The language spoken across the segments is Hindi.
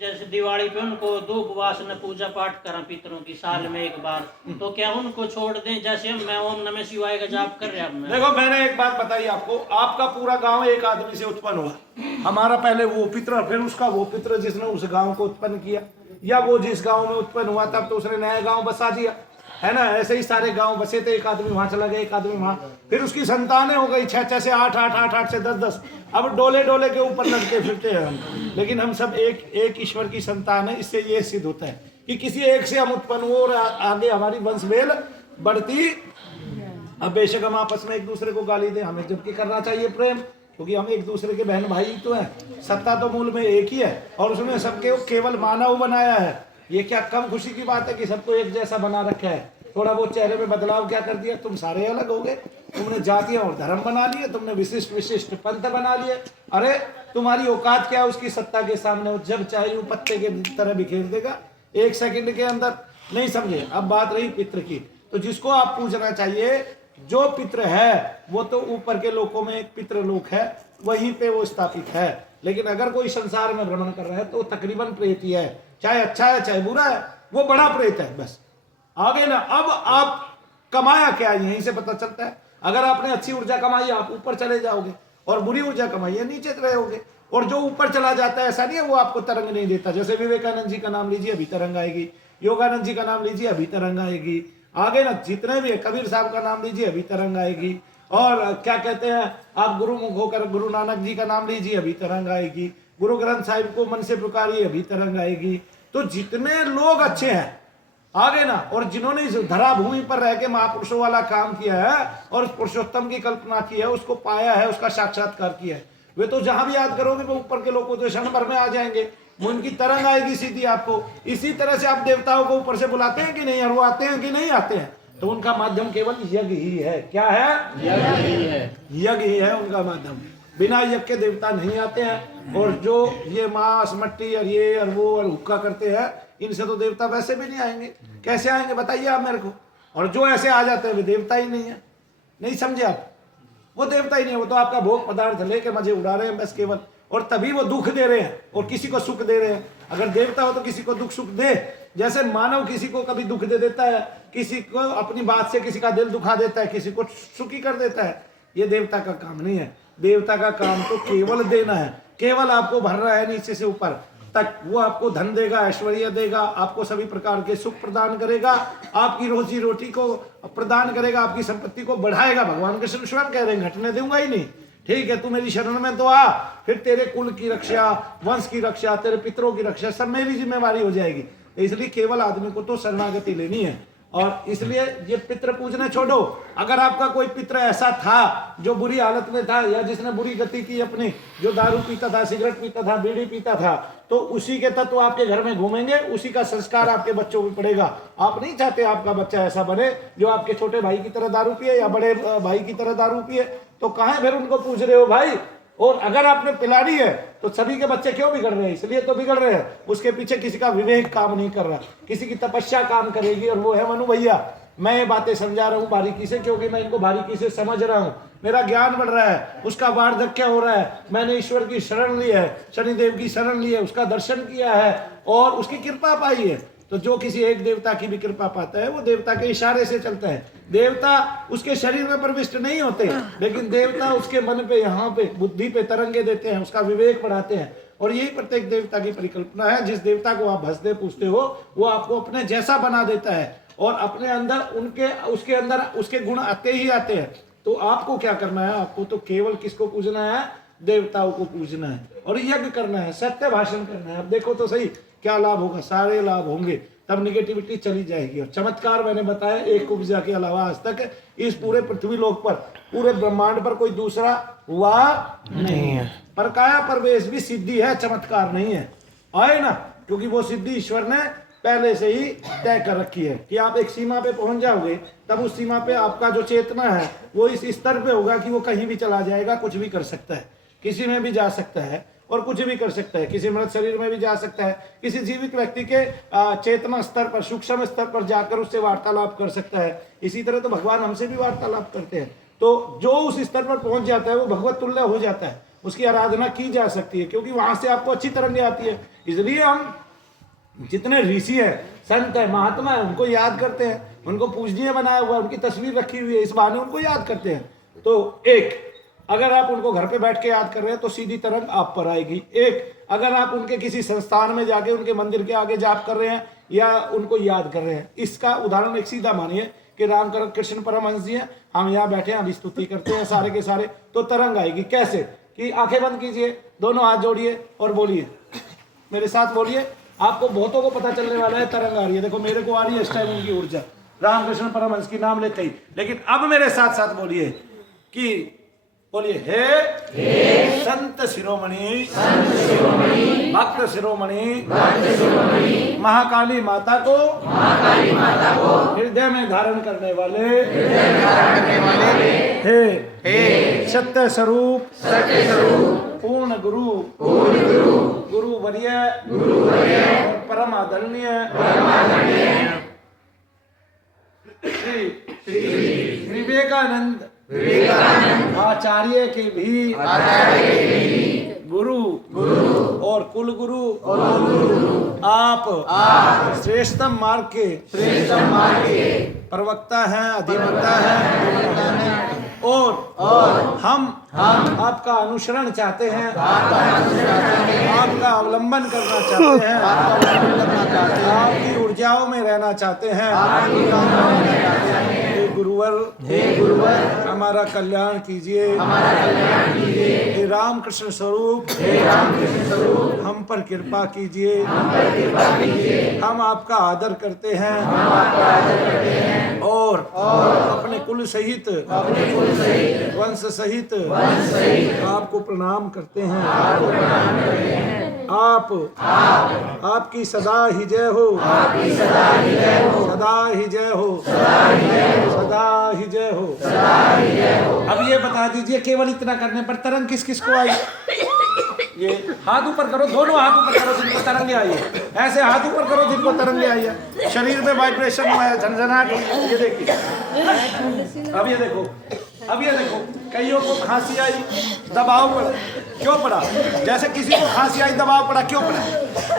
जैसे दिवाली पे उनको धूप वासना पूजा पाठ करा पितरों की साल में एक बार, तो क्या उनको छोड़ दें? जैसे मैं ओम नमः शिवाय का जाप कर रहा हूं। देखो मैंने एक बात बताई आपको, आपका पूरा गांव एक आदमी से उत्पन्न हुआ। हमारा पहले वो पितर, फिर उसका वो पितर जिसने उस गांव को उत्पन्न किया, या वो जिस गांव में उत्पन्न हुआ तब तो उसने नया गांव बसा दिया, है ना। ऐसे ही सारे गांव बसे थे, एक आदमी वहां चला गया, एक आदमी वहां, फिर उसकी संतानें हो गई 6 से 8, 8 से 10, अब डोले डोले के ऊपर लटके फिरते हैं हम। लेकिन हम सब एक ईश्वर की संतान है। इससे ये सिद्ध होता है कि किसी एक से हम उत्पन्न हो और आगे हमारी वंश मेल बढ़ती। अब बेशक हम आपस में एक दूसरे को गाली दें, हमें जबकि करना चाहिए प्रेम, क्योंकि हम एक दूसरे के बहन भाई तो हैं। सत्ता तो मूल में एक ही है और उसमें सबके केवल मानव बनाया है। ये क्या कम खुशी की बात है कि सबको एक जैसा बना रखा है। थोड़ा बहुत चेहरे में बदलाव क्या कर दिया, तुम सारे अलग हो गए। तुमने जातियां और धर्म बना लिए, तुमने विशिष्ट विशिष्ट पंथ बना लिए। अरे तुम्हारी औकात क्या है उसकी सत्ता के सामने? जब चाहे वो पत्ते के तरह बिखेर देगा 1 सेकंड के अंदर। नहीं समझे? अब बात रही पितृ की, तो जिसको आप पूजना चाहिए, जो पितृ है वो तो ऊपर के लोकों में एक पितृ लोक है, वहीं पे वो स्थापित है। लेकिन अगर कोई संसार में भ्रमण कर रहा है तो तकरीबन प्रेत ही है, चाहे अच्छा है चाहे बुरा है, वो बड़ा प्रेत है बस। आगे ना, अब आप कमाया क्या यहीं से पता चलता है। अगर आपने अच्छी ऊर्जा कमाई आप ऊपर चले जाओगे, और बुरी ऊर्जा कमाई है नीचे रहोगे। और जो ऊपर चला जाता है ऐसा नहीं है वो आपको तरंग नहीं देता। जैसे विवेकानंद जी का नाम लीजिए अभी तरंग आएगी, योगानंद जी का नाम लीजिए अभी तरंग आएगी, आगे ना जितने भी कबीर साहब का नाम लीजिए अभी तरंग आएगी। और क्या कहते हैं, आप गुरुमुख होकर गुरु नानक जी का नाम लीजिए अभी तरंग आएगी, गुरु ग्रंथ साहिब को मन से पुकारिए अभी तरंग आएगी। तो जितने लोग अच्छे हैं आगे ना, और जिन्होंने इस धरा भूमि पर रह के महापुरुषों वाला काम किया है और उस पुरुषोत्तम की कल्पना की है, उसको पाया है, उसका साक्षात्कार किया है, वे तो जहां भी याद करोगे वो ऊपर के लोग तो क्षण भर में आ जाएंगे। उनकी तरंग आएगी सीधी आपको। इसी तरह से आप देवताओं को ऊपर से बुलाते हैं कि नहीं, और वो आते हैं कि नहीं आते हैं, तो उनका माध्यम केवल यज्ञ ही है। क्या है? यज्ञ ही है। यज्ञ ही है उनका माध्यम। बिना यज्ञ के देवता नहीं आते हैं। और जो ये मांस मट्टी और ये और वो और हुक्का करते हैं, इनसे तो देवता वैसे भी नहीं आएंगे। कैसे आएंगे बताइए आप मेरे को। और जो ऐसे आ जाते हैं वे देवता ही नहीं है। नहीं समझे आप? वो देवता ही नहीं है, वो तो आपका भोग पदार्थ लेके मजे उड़ा रहे हैं बस केवल। और तभी वो दुख दे रहे हैं और किसी को सुख दे रहे हैं। अगर देवता हो तो किसी को दुख सुख दे। जैसे मानव किसी को कभी दुख दे देता है, किसी को अपनी बात से किसी का दिल दुखा देता है, किसी को सुखी कर देता है, ये देवता का काम नहीं है। देवता का काम तो केवल देना है, केवल आपको भर रहा है नीचे से ऊपर तक। वो आपको धन देगा, ऐश्वर्य देगा, आपको सभी प्रकार के सुख प्रदान करेगा, आपकी रोजी रोटी को प्रदान करेगा, आपकी संपत्ति को बढ़ाएगा। भगवान कृष्ण स्वयं कह रहे हैं घटने दूंगा ही नहीं। ठीक है, तू मेरी शरण में तो आ, फिर तेरे कुल की रक्षा, वंश की रक्षा, तेरे पितरों की रक्षा सब मेरी जिम्मेवारी हो जाएगी। इसलिए केवल आदमी को तो शरणागति लेनी है। और इसलिए ये पितृ पूजने छोड़ो। अगर आपका कोई पितृ ऐसा था जो बुरी हालत में था, या जिसने बुरी गति की अपनी, जो दारू पीता था, सिगरेट पीता था, बीड़ी पीता था, तो उसी के तत्व आपके घर में घूमेंगे, उसी का संस्कार आपके बच्चों को पड़ेगा। आप नहीं चाहते आपका बच्चा ऐसा बने जो आपके छोटे भाई की तरह दारू पिए या बड़े भाई की तरह दारू पिए, तो कहाँ फिर उनको पूछ रहे हो भाई। और अगर आपने पिलानी है तो सभी के बच्चे क्यों बिगड़ रहे हैं? इसलिए तो बिगड़ रहे हैं, उसके पीछे किसी का विवेक काम नहीं कर रहा, किसी की तपस्या काम करेगी, और वो है मनु भैया। मैं ये बातें समझा रहा हूँ बारीकी से, क्योंकि मैं इनको बारीकी से समझ रहा हूँ। मेरा ज्ञान बढ़ रहा है, उसका वार्धक्य हो रहा है। मैंने ईश्वर की शरण ली है, शनिदेव की शरण ली है, उसका दर्शन किया है और उसकी कृपा पाई है। तो जो किसी एक देवता की भी कृपा पाता है वो देवता के इशारे से चलता है। देवता उसके शरीर में प्रविष्ट नहीं होते, लेकिन देवता उसके मन पे, यहाँ पे बुद्धि पे तरंगे देते हैं, उसका विवेक बढ़ाते हैं। और यही प्रत्येक देवता की परिकल्पना है। जिस देवता को आप भजते पूछते हो वो आपको अपने जैसा बना देता है, और अपने अंदर उसके अंदर उसके गुण आते ही आते हैं। तो आपको क्या करना है? आपको तो केवल किसको पूजना है? देवताओं को पूजना है और यज्ञ करना है, सत्य भाषण करना है। अब देखो तो सही क्या लाभ होगा, सारे लाभ होंगे, तब निगेटिविटी चली जाएगी। और चमत्कार मैंने बताया, एक उपजा के अलावा आज तक इस पूरे पृथ्वी लोक पर, पूरे ब्रह्मांड पर कोई दूसरा हुआ नहीं है। पर काया प्रवेश भी सिद्धि है, चमत्कार नहीं है। आए ना, क्योंकि वो सिद्धि ईश्वर ने पहले से ही तय कर रखी है कि आप एक सीमा पे पहुंच जाओगे, तब उस सीमा पे आपका जो चेतना है वो इस स्तर पे होगा कि वो कहीं भी चला जाएगा, कुछ भी कर सकता है, किसी में भी जा सकता है और कुछ भी कर सकता है, किसी मृत शरीर में भी जा सकता है, किसी जीवित व्यक्ति के चेतना स्तर पर, सूक्ष्म स्तर पर जाकर उससे वार्तालाप कर सकता है। इसी तरह तो भगवान हमसे भी वार्तालाप करते हैं। तो जो उस स्तर पर पहुंच जाता है वो भगवत तुल्य हो जाता है, उसकी आराधना की जा सकती है, क्योंकि वहां से आपको अच्छी तरंगे आती है। इसलिए हम जितने ऋषि हैं, संत है, महात्मा है, उनको याद करते हैं, उनको पूजनीय बनाया हुआ, उनकी तस्वीर रखी हुई है, इस बहाने उनको याद करते हैं। तो एक, अगर आप उनको घर पे बैठ के याद कर रहे हैं तो सीधी तरंग आप पर आएगी। एक, अगर आप उनके किसी संस्थान में जाके उनके मंदिर के आगे जाप कर रहे हैं या उनको याद कर रहे हैं, इसका उदाहरण एक सीधा मानिए कि रामकृष्ण परमहंस जी हैं, हम यहाँ बैठे हैं, हम स्तुति करते हैं सारे के सारे, तो तरंग आएगी। कैसे कि आंखें बंद कीजिए, दोनों हाथ जोड़िए और बोलिए, मेरे साथ बोलिए, आपको बहुतों को पता चलने वाला है तरंग आ रही है। देखो मेरे को आ रही है इस टाइम उनकी ऊर्जा, रामकृष्ण परमहंस की नाम लेते ही। लेकिन अब मेरे साथ साथ बोलिए कि बोलिए, हे संत शिरोमणि, भक्त शिरोमणि, महाकाली माता को हृदय में धारण करने वाले, हे सत्य स्वरूप, पूर्ण गुरु, गुरु वर्य, और परम आदरणीय श्री विवेकानंद आचार्य के भी गुरु और कुल गुरु आप श्रेष्ठतम मार्ग के प्रवक्ता हैं, अधिवक्ता हैं, और हम आपका अनुसरण चाहते हैं, आपका अवलंबन करना चाहते हैं, आपकी ऊर्जाओं में रहना चाहते हैं। हे गुरुवर, हमारा कल्याण कीजिए, हे रामकृष्ण स्वरूप, हम पर कृपा कीजिए, हम आपका आदर करते हैं, और अपने कुल सहित, वंश सहित आपको प्रणाम करते हैं। आपकी सदा ही जय हो, सदा ही जय हो, सदा ही जय हो। अब ये बता दीजिए, केवल इतना करने पर तरंग किस किस को आई? ये हाथ ऊपर करो, दोनों हाथ ऊपर करो जिनको तरंगे आई है, ऐसे हाथ ऊपर करो जिनको तरंगे आई है। शरीर में वाइब्रेशन हुआ है, झंझनाहट हुई है, ये देखिए। अब ये देखो, कईयों को खांसी आई, दबाव पड़ा, क्यों पड़ा? जैसे किसी को खांसी आई, दबाव पड़ा, क्यों पड़ा?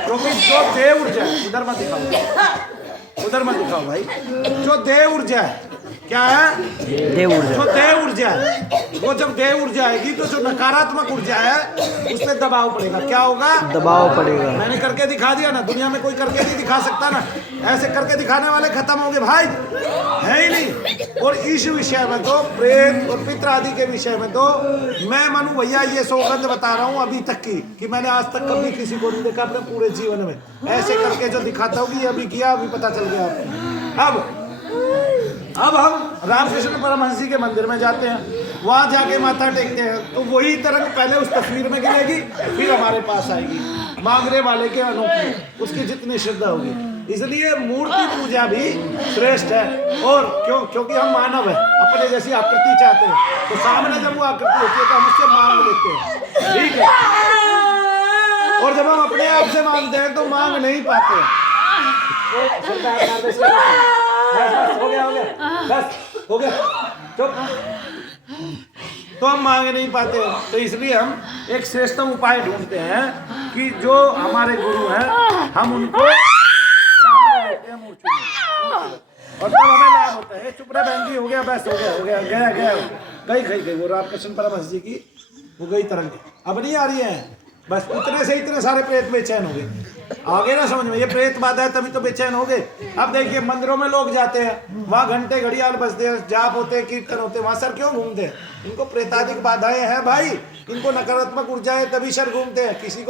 क्योंकि जो देह ऊर्जा, इधर मत दिखाओ, उधर मत दिखाओ भाई, जो देह ऊर्जा है, क्या है? देह ऊर्जा। जो देह ऊर्जा है, वो जब देह ऊर्जा आएगी तो जो नकारात्मक ऊर्जा है उस पर दबाव पड़ेगा। क्या होगा? दबाव पड़ेगा। मैंने करके दिखा दिया ना, दुनिया में कोई करके नहीं दिखा सकता ना, ऐसे करके दिखाने वाले खत्म हो गए भाई, है ही नहीं। और इस विषय में तो, प्रेत और पितृ आदि के विषय में तो मैं मनु भैया ये सौगंध बता रहा हूँ अभी तक की, कि मैंने आज तक कभी किसी को नहीं देखा अपने पूरे जीवन में ऐसे करके जो दिखाता हूँ, ये अभी किया, अभी पता चल गया आपको। अब हम रामकृष्ण परमहंस जी के मंदिर में जाते हैं, वहां जाके माथा टेकते हैं, तो वही तरंग पहले उस तस्वीर में गिरेगी, फिर हमारे पास आएगी, मांगने वाले के अनुरूप में, उसकी जितनी श्रद्धा होगी। इसलिए मूर्ति पूजा भी श्रेष्ठ है। और क्योंकि हम मानव है, अपने जैसी आकृति चाहते हैं, तो सामने जब वो आकृति होती है तो हम उससे मांग लेते हैं, ठीक है। और जब हम अपने आप से मांगते हैं तो मांग नहीं पाते। हो गया, चुप। तो हम मांग नहीं पाते, तो इसलिए हम एक श्रेष्ठतम उपाय ढूंढते हैं कि जो हमारे गुरु हैं हम उनको सामने रखते हैं मूर्ति में, और तब हमें लाभ होता है। चुप रहा बहन जी, हो गया, बस हो गया, गई वो रामकृष्ण परमहंस जी की वो गई तरंग, अब नहीं आ रही है। बस इतने से इतने सारे प्रेत बेचैन हो गए, आगे ना समझ में, ये प्रेत बाधा है तभी तो बेचैन हो गए। अब देखिए मंदिरों में लोग जाते हैं, वहाँ घंटे घड़ियाल बजते हैं, जाप होते, कीर्तन होते, वहाँ सर क्यों घूमते हैं? इनको प्रेतादिक बाधाएं हैं भाई, इनको नकारात्मक ऊर्जा है, तभी सर घूमते हैं। किसी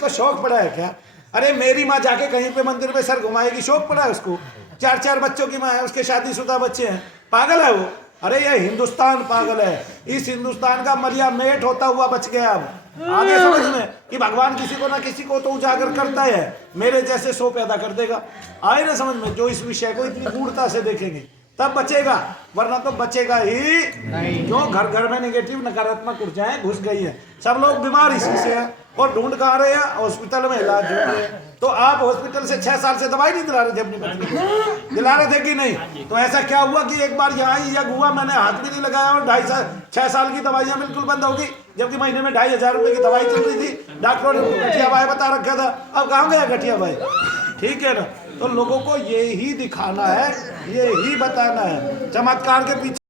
को शौक पड़ा है क्या? अरे मेरी माँ जाके कहीं पे मंदिर में सर घुमाएगी, शौक पड़ा है उसको? 4 बच्चों की माँ है, उसके शादीशुदा बच्चे हैं, पागल है वो? अरे ये हिंदुस्तान पागल है, इस हिंदुस्तान का मलिया मेट होता हुआ बच गया। अब आगे समझ में कि भगवान किसी को ना किसी को तो उजागर करता है, मेरे जैसे 100 पैदा कर देगा। आए ना समझ में? जो इस विषय को इतनी गूढ़ता से देखेंगे तब बचेगा, वरना तो बचेगा ही नहीं। क्यों? घर घर में नेगेटिव नकारात्मक ऊर्जाएं घुस गई है, सब लोग बीमार इसी से हैं, और ढूंढ कहाँ रहे हैं? हॉस्पिटल में इलाज हो रहे हैं। तो आप हॉस्पिटल से 6 साल से दवाई नहीं दिला रहे थे अपनी पत्नी को? दिला रहे थे कि नहीं? तो ऐसा क्या हुआ कि एक बार यहाँ ही यज्ञ हुआ, मैंने हाथ भी नहीं लगाया और 6 साल की दवाइयाँ बिल्कुल बंद होगी, जबकि महीने में 2,500 रुपए की दवाई चल रही थी, डॉक्टरों ने गठिया भाई बता रखा था, अब कहाँ गया गठिया भाई? ठीक है ना। तो लोगों को यही दिखाना है, यही बताना है, चमत्कार के पीछे